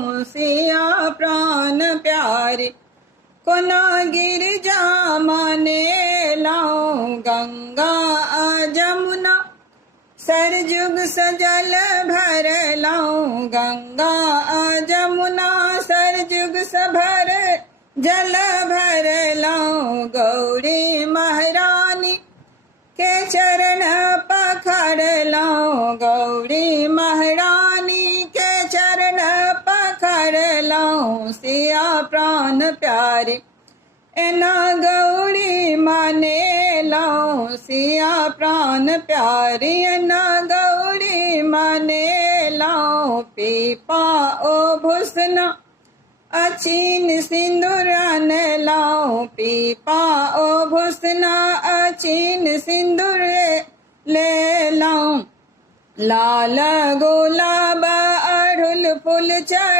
लाऊं सिया प्राण प्यारे। कोना गिरजा माने लाऊं गंगा जमुना, सरजुग सजल भर लाऊं गंगा जमुना, सरजुग सभर जल भर लाऊं गौरी महारानी के चरण पखड़ लाऊं, गौरी महारानी के चरण पखड़ लाऊं सिया प्राण प्यारे। एना गौरी माने लाऊं सिया प्राण प्यारी, एना गौरी माने लाऊं पीपा ओ भूषना अचीन सिंदूरन लाऊं, पीपा ओ भूषना अचीन सिंदूर ले लाऊं। लाल गुलाब अड़हुल फूल चढ़